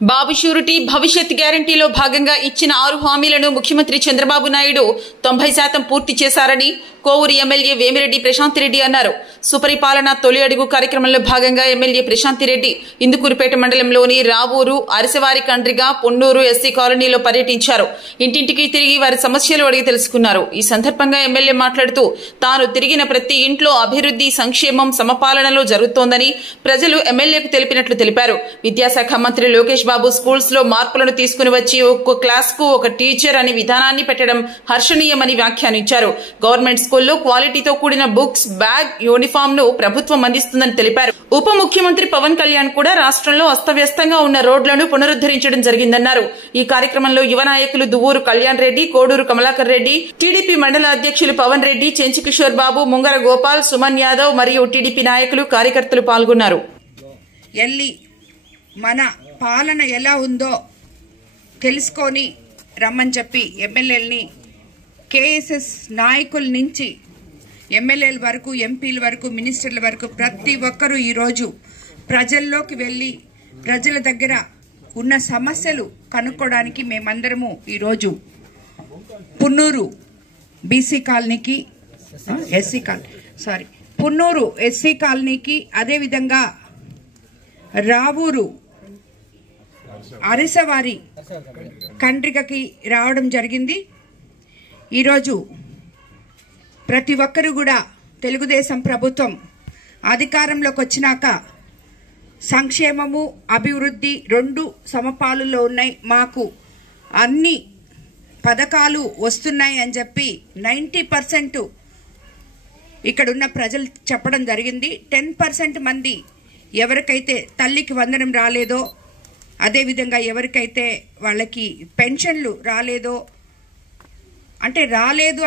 బాబు surety భవిష్యత్ గ్యారంటీలో భాగంగా ఇచ్చిన 6 హామీలను ముఖ్యమంత్రి చంద్రబాబు నాయుడు 90% పూర్తి చేశారని కోవూరు ఎమ్మెల్యే వేమిరెడ్డి ప్రశాంత్ రెడ్డి అన్నారు. సుపరిపాలన తొలి అడుగు కార్యక్రమంలో భాగంగా ఎమ్మెల్యే ప్రశాంత్ రెడ్డి ఇందుకూరుపేట మండలంలోని రావూరు, అరిసవారి కండ్రిగ, పొన్నూరు ఎస్సీ కాలనీలో పర్యటించారు. ఇంటింటికి తిరిగి వారి సమస్యలు అడిగి తెలుసుకున్నారు. ఈ సందర్భంగా ఎమ్మెల్యే మాట్లాడుతూ తాను తిరిగిన ప్రతి ఇంట్లో అభివృద్ధి, సంక్షేమం సమపాలనలో జరుగుతోందని ప్రజలు ఎమ్మెల్యేకు తెలిపినట్లు తెలిపారు. విద్యాశాఖ మంత్రి లోకేష్ బాబు స్కూల్స్ లో మార్పులను తీసుకుని వచ్చి ఒక్కో క్లాస్ కు ఒక టీచర్ అనే విధానాన్ని పెట్టడం హర్షణీయమని వ్యాఖ్యానించారు. గవర్నమెంట్ స్కూల్లో క్వాలిటీతో కూడిన బుక్స్, బ్యాగ్, యూనిఫామ్ ను ప్రభుత్వం అందిస్తుందని తెలిపారు. ఉప ముఖ్యమంత్రి పవన్ కళ్యాణ్ కూడా రాష్ట్రంలో అస్తవ్యస్తంగా ఉన్న రోడ్లను పునరుద్దరించడం జరిగిందన్నారు. ఈ కార్యక్రమంలో యువ నాయకులు దువ్వూరు కళ్యాణ్ రెడ్డి, కోడూరు కమలాకర్ రెడ్డి, టీడీపీ మండల అధ్యక్షులు పవన్ రెడ్డి, చెంచి కిషోర్ బాబు, ముంగర గోపాల్, సుమన్ యాదవ్ మరియు టీడీపీ నాయకులు, కార్యకర్తలు పాల్గొన్నారు. మన పాలన ఎలా ఉందో తెలుసుకొని రమ్మని చెప్పి ఎమ్మెల్యేలని, కేఎస్ఎస్ నాయకుల నుంచి ఎమ్మెల్యేల వరకు, ఎంపీల వరకు, మినిస్టర్ల వరకు ప్రతి ఒక్కరూ ఈరోజు ప్రజల్లోకి వెళ్ళి ప్రజల దగ్గర ఉన్న సమస్యలు కనుక్కోవడానికి మేమందరము ఈరోజు పున్నూరు బీసీ కాలనీకి, పున్నూరు ఎస్సీ కాలనీకి, అదేవిధంగా రావూరు అరిసవారి కండ్రికకి రావడం జరిగింది. ఈరోజు ప్రతి ఒక్కరు కూడా తెలుగుదేశం ప్రభుత్వం అధికారంలోకి వచ్చినాక సంక్షేమము, అభివృద్ధి రెండు సమపాలులో ఉన్నాయి, మాకు అన్ని పథకాలు వస్తున్నాయి అని చెప్పి 90% ఇక్కడున్న ప్రజలు చెప్పడం జరిగింది. 10% మంది ఎవరికైతే తల్లికి వందనం రాలేదో, అదేవిధంగా ఎవరికైతే వాళ్ళకి పెన్షన్లు రాలేదు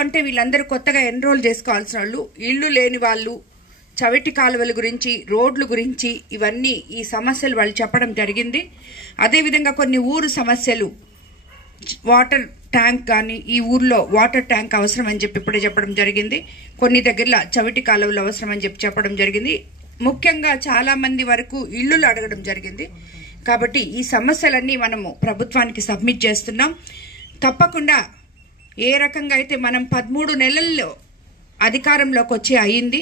అంటే వీళ్ళందరూ కొత్తగా ఎన్రోల్ చేసుకోవాల్సిన వాళ్ళు, ఇళ్లు లేని వాళ్ళు, చవిటి కాలువల గురించి, రోడ్ల గురించి, ఇవన్నీ ఈ సమస్యలు వాళ్ళు చెప్పడం జరిగింది. అదేవిధంగా కొన్ని ఊరు సమస్యలు, వాటర్ ట్యాంక్ కానీ, ఈ ఊర్లో వాటర్ ట్యాంక్ అవసరం అని చెప్పి ఇప్పుడే చెప్పడం జరిగింది. కొన్ని దగ్గరలో చవిటి కాలువలు అవసరం అని చెప్పడం జరిగింది. ముఖ్యంగా చాలా మంది వరకు ఇళ్లు అడగడం జరిగింది. కాబట్టి ఈ సమస్యలన్నీ మనము ప్రభుత్వానికి సబ్మిట్ చేస్తున్నాం. తప్పకుండా ఏ రకంగా అయితే మనం 13 నెలల్లో అధికారంలోకి వచ్చి అయింది,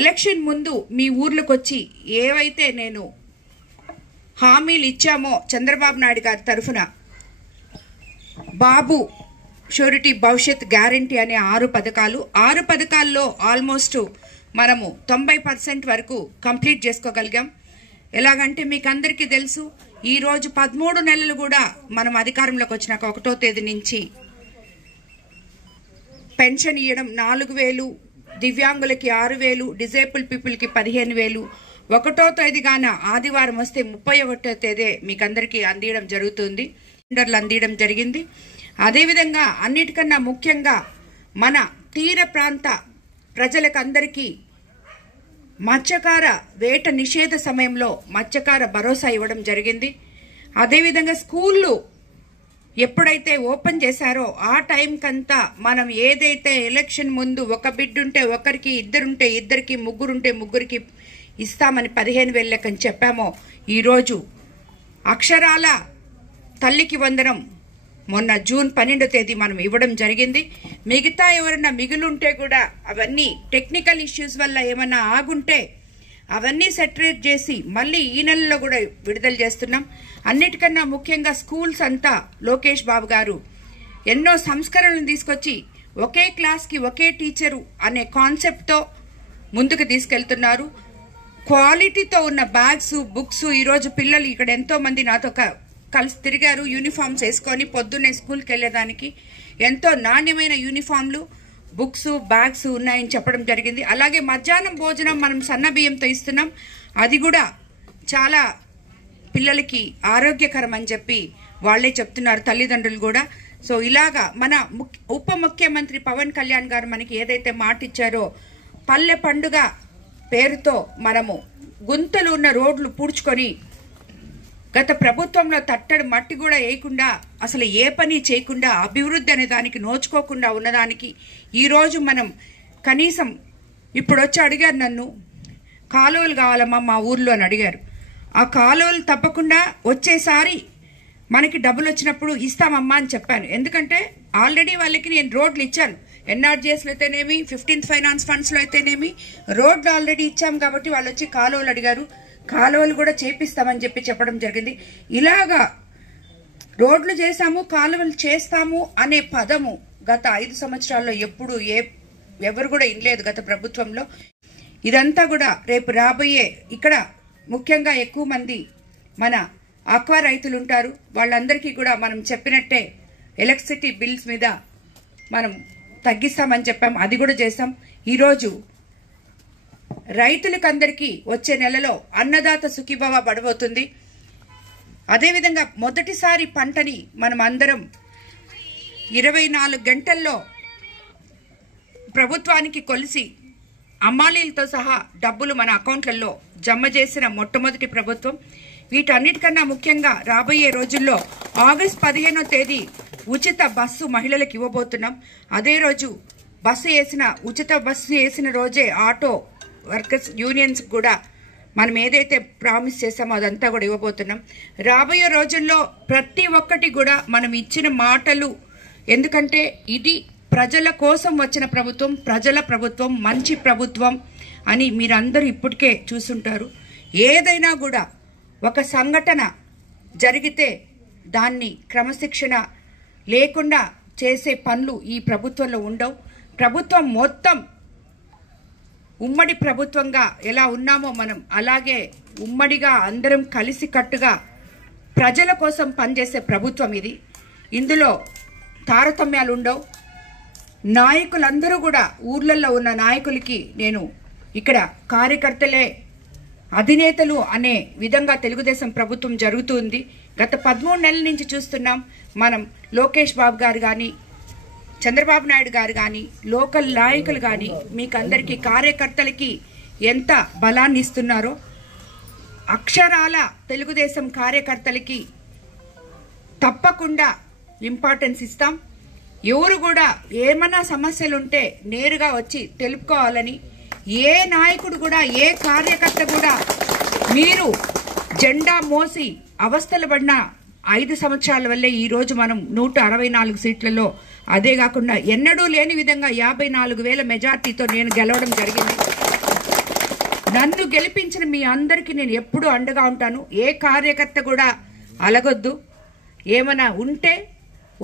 ఎలక్షన్ ముందు మీ ఊర్లోకి వచ్చి ఏవైతే నేను హామీలు ఇచ్చామో చంద్రబాబు నాయుడు గారి తరఫున, బాబు షూరిటీ భవిష్యత్ గ్యారంటీ అనే 6 పథకాల్లో ఆల్మోస్ట్ మనము 90% వరకు కంప్లీట్ చేసుకోగలిగాం. ఎలాగంటే మీకు అందరికీ తెలుసు, ఈరోజు 13 నెలలు కూడా మనం అధికారంలోకి వచ్చినాక 1వ తేదీ నుంచి పెన్షన్ ఇవ్వడం 4,000, దివ్యాంగులకి 6,000, డిజేబుల్ పీపుల్కి 15,000, 1వ తేదీగాన ఆదివారం వస్తే 31వ తేదీ మీకు అందరికీ అందియడం జరుగుతుంది, సిలిండర్లు అందియడం జరిగింది. అదేవిధంగా అన్నిటికన్నా ముఖ్యంగా మన తీర ప్రాంత ప్రజలకు అందరికీ మత్స్యకార వేట నిషేధ సమయంలో మత్స్యకార భరోసా ఇవ్వడం జరిగింది. అదేవిధంగా స్కూళ్ళు ఎప్పుడైతే ఓపెన్ చేశారో ఆ టైంకంతా మనం ఏదైతే ఎలక్షన్ ముందు ఒక బిడ్డ ఉంటే ఒకరికి, ఇద్దరుంటే ఇద్దరికి, ముగ్గురుంటే ముగ్గురికి ఇస్తామని 15,000 లెక్కని చెప్పామో, ఈరోజు అక్షరాల తల్లికి వందనం మొన్న జూన్ 12వ తేదీ మనం ఇవ్వడం జరిగింది. మిగతా ఎవరైనా మిగులుంటే కూడా అవన్నీ టెక్నికల్ ఇష్యూస్ వల్ల ఏమన్నా ఆగుంటే అవన్నీ సెటరేట్ చేసి మళ్ళీ ఈ నెలలో కూడా విడుదల చేస్తున్నాం. అన్నిటికన్నా ముఖ్యంగా స్కూల్స్ అంతా లోకేష్ బాబు గారు ఎన్నో సంస్కరణలు తీసుకొచ్చి ఒకే క్లాస్కి ఒకే టీచరు అనే కాన్సెప్ట్తో ముందుకు తీసుకెళ్తున్నారు. క్వాలిటీతో ఉన్న బ్యాగ్స్, బుక్స్, ఈరోజు పిల్లలు ఇక్కడ ఎంతో మంది నాతో కలిసి తిరిగారు. యూనిఫామ్స్ వేసుకొని పొద్దున్నే స్కూల్కి వెళ్లేదానికి ఎంతో నాణ్యమైన యూనిఫామ్లు, బుక్స్, బ్యాగ్స్ ఉన్నాయని చెప్పడం జరిగింది. అలాగే మధ్యాహ్నం భోజనం మనం సన్న బియ్యంతో ఇస్తున్నాం, అది కూడా చాలా పిల్లలకి ఆరోగ్యకరం అని చెప్పి వాళ్లే చెప్తున్నారు, తల్లిదండ్రులు కూడా. సో ఇలాగా మన ఉప ముఖ్యమంత్రి పవన్ కళ్యాణ్ గారు మనకి ఏదైతే మాట ఇచ్చారో, పల్లె పండుగ పేరుతో మనము గుంతలు ఉన్న రోడ్లు పూడ్చుకొని, గత ప్రభుత్వంలో తట్టడి మట్టి కూడా వేయకుండా, అసలు ఏ పని చేయకుండా, అభివృద్ధి అనే దానికి నోచుకోకుండా ఉన్నదానికి ఈరోజు మనం కనీసం ఇప్పుడు వచ్చి అడిగారు నన్ను, కాలువలు కావాలమ్మా మా ఊర్లో అని అడిగారు. ఆ కాలువలు తప్పకుండా వచ్చేసారి మనకి డబ్బులు వచ్చినప్పుడు ఇస్తామమ్మా అని చెప్పాను. ఎందుకంటే ఆల్రెడీ వాళ్ళకి నేను రోడ్లు ఇచ్చాను. ఎన్ఆర్జీఎస్లో అయితేనేమి, 15th ఫైనాన్స్ ఫండ్స్లో అయితేనేమి రోడ్లు ఆల్రెడీ ఇచ్చాం. కాబట్టి వాళ్ళు వచ్చి కాలువలు అడిగారు. కాలువలు కూడా చేపిస్తామని చెప్పడం జరిగింది. ఇలాగా రోడ్లు చేశాము, కాలువలు చేస్తాము అనే పదము గత 5 సంవత్సరాల్లో ఎప్పుడు ఎవరు కూడా ఇనలేదు గత ప్రభుత్వంలో. ఇదంతా కూడా రేపు రాబోయే ఇక్కడ ముఖ్యంగా ఎక్కువ మంది మన ఆక్వా రైతులు ఉంటారు. వాళ్ళందరికీ కూడా మనం చెప్పినట్టే ఎలక్ట్రిసిటీ బిల్స్ మీద మనం తగ్గిస్తామని చెప్పాం. అది కూడా చేస్తాం. ఈరోజు రైతులకందరికీ వచ్చే నెలలో అన్నదాత సుఖీభవ పడబోతుంది. అదేవిధంగా మొదటిసారి పంటని మనం అందరం 24 గంటల్లో ప్రభుత్వానికి కొలిసి అమ్మాలీలతో సహా డబ్బులు మన అకౌంట్లలో జమ చేసిన మొట్టమొదటి ప్రభుత్వం. వీటన్నిటికన్నా ముఖ్యంగా రాబోయే రోజుల్లో ఆగస్టు 15వ తేదీ ఉచిత బస్సు మహిళలకు ఇవ్వబోతున్నాం. అదే రోజు ఉచిత బస్సు వేసిన రోజే ఆటో వర్కర్స్ యూనియన్స్ కూడా మనం ఏదైతే ప్రామిస్ చేసామో అదంతా కూడా ఇవ్వబోతున్నాం. రాబోయే రోజుల్లో ప్రతి ఒక్కటి కూడా మనం ఇచ్చిన మాటలు, ఎందుకంటే ఇది ప్రజల కోసం వచ్చిన ప్రభుత్వం, ప్రజల ప్రభుత్వం, మంచి ప్రభుత్వం అని మీరందరూ ఇప్పటికే చూసుంటారు. ఏదైనా కూడా ఒక సంఘటన జరిగితే దాన్ని క్రమశిక్షణ లేకుండా చేసే పనులు ఈ ప్రభుత్వంలో ఉండవు. ప్రభుత్వం మొత్తం ఉమ్మడి ప్రభుత్వంగా ఎలా ఉన్నామో మనం అలాగే ఉమ్మడిగా అందరం కలిసికట్టుగా ప్రజల కోసం పనిచేసే ప్రభుత్వం ఇది. ఇందులో తారతమ్యాలు ఉండవు. నాయకులందరూ కూడా ఊర్లలో ఉన్న నాయకులకి నేను ఇక్కడ కార్యకర్తలే అధినేతలు అనే విధంగా తెలుగుదేశం ప్రభుత్వం జరుగుతుంది. గత 13 నెలల నుంచి చూస్తున్నాం. మనం లోకేష్ బాబు గారు కానీ, చంద్రబాబు నాయుడు గారు కానీ, లోకల్ నాయకులు కానీ మీకందరికీ కార్యకర్తలకి ఎంత బలాన్ని ఇస్తున్నారో, అక్షరాల తెలుగుదేశం కార్యకర్తలకి తప్పకుండా ఇంపార్టెన్స్ ఇస్తాం. ఎవరు కూడా ఏమన్నా సమస్యలుంటే నేరుగా వచ్చి తెలుపుకోవాలని, ఏ నాయకుడు కూడా, ఏ కార్యకర్త కూడా మీరు జెండా మోసి అవస్థలు పడిన 5 సంవత్సరాల వల్లే ఈరోజు మనం 164 సీట్లలో, అదే కాకుండా ఎన్నడూ లేని విధంగా 54,000 మెజార్టీతో నేను గెలవడం జరిగింది. నన్ను గెలిపించిన మీ అందరికీ నేను ఎప్పుడూ అండగా ఉంటాను. ఏ కార్యకర్త కూడా అలగొద్దు. ఏమైనా ఉంటే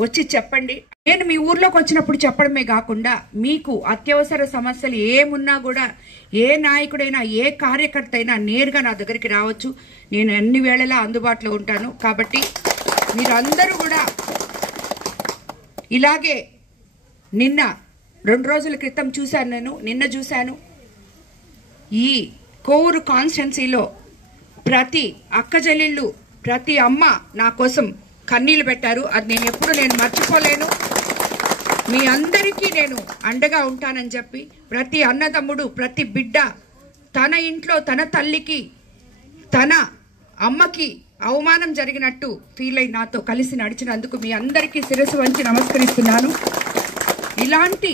వచ్చి చెప్పండి. నేను మీ ఊర్లోకి వచ్చినప్పుడు చెప్పడమే కాకుండా మీకు అత్యవసర సమస్యలు ఏమున్నా కూడా ఏ నాయకుడైనా, ఏ కార్యకర్త అయినా నేరుగా నా దగ్గరికి రావచ్చు. నేను అన్ని వేళలా అందుబాటులో ఉంటాను. కాబట్టి మీరందరూ కూడా ఇలాగే నిన్న 2 రోజుల క్రితం చూశాను, నిన్న చూశాను. ఈ కోవూరు కాన్స్టిట్యున్సీలో ప్రతి అక్కజల్లిళ్ళు, ప్రతి అమ్మ నా కోసం కన్నీళ్లు పెట్టారు. అది నేను మర్చిపోలేను. మీ అందరికీ నేను అండగా ఉంటానని చెప్పి ప్రతి అన్నదమ్ముడు, ప్రతి బిడ్డ తన ఇంట్లో తన తల్లికి, తన అమ్మకి అవమానం జరిగినట్టు ఫీల్ అయి నాతో కలిసి నడిచినందుకు మీ అందరికీ శిరస్సు వంచి నమస్కరిస్తున్నాను. ఇలాంటి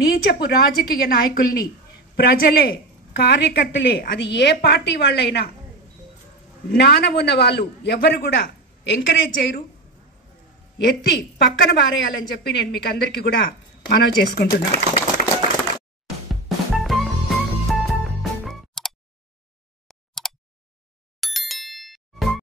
నీచపు రాజకీయ నాయకుల్ని ప్రజలే, కార్యకర్తలే, అది ఏ పార్టీ వాళ్ళైనా, జ్ఞానం ఉన్న వాళ్ళు ఎవరు కూడా ఎంకరేజ్ చేయరు. ఎత్తి పక్కన పారేయాలని చెప్పి నేను మీకు అందరికీ కూడా మనవి చేసుకుంటున్నాను.